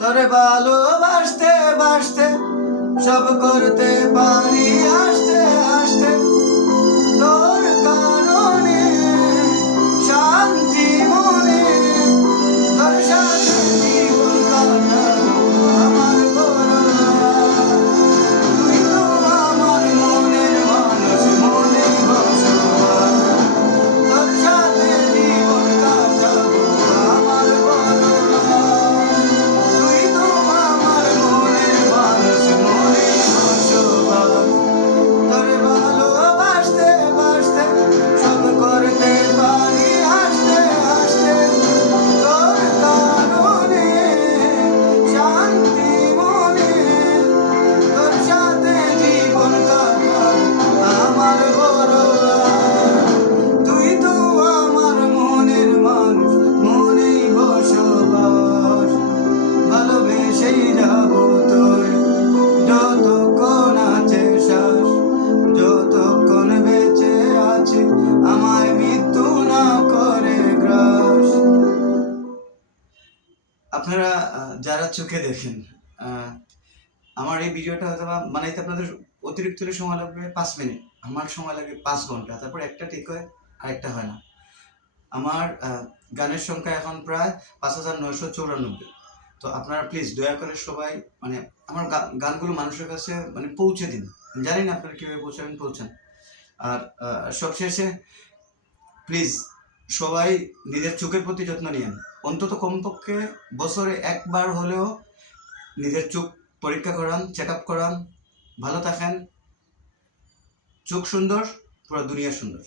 তোরে ভালোবাসতে বাসতে সব করতে পারি হাসতে হাসতে, তোর কারণে শান্তি মনে, তোর সাথে জীবন কাটাবো আমার বড় আশা। তুই তো আমার মনের মানুষ, মনেই বসবাস, তোর সাথে জীবন কাটাবো আমার বড় আশা। তুই তো আমার মনের মানুষ, মনেই বসবাস, তোরে ভালোবাসতে বাসতে সব করতে পারি হাসতে হাসতে, তোর কারণে শান্তি মনে, তোর সাথে জীবন কাটাবো আমার বড় আশা। তুই তো আমার মনের মানুষ, মনেই বসবাস, ভালোবেসেই যাবো তোরে যতক্ষণ আছে শ্বাস, যতক্ষণ বেঁচে আছি আমায় মৃত্যু না করে গ্রাস। আপনারা যারা চোখে দেখেন, আমার এই ভিডিওটা হয়তো বানাইতে আপনাদের অতিরিক্ত সময় লাগবে 5 মিনিট, আমার সময় লাগে 5 ঘন্টা, তারপর একটা ঠিক হয় আর একটা হয় না। আমার গানের সংখ্যা এখন প্রায় 5,994। তো আপনারা প্লিজ দয়া করে সবাই মানে আমার গানগুলো মানুষের কাছে মানে পৌঁছে দিন। জানি না আপনারা কীভাবে পৌঁছান। আর সবশেষে প্লিজ সবাই নিজের চোখের প্রতি যত্ন নিন। অন্তত কমপক্ষে বছরে একবার হলেও নিজের চোখ পরীক্ষা করান, চেক আপ করান। ভালো থাকেন। চোখ সুন্দর, পুরো দুনিয়া সুন্দর।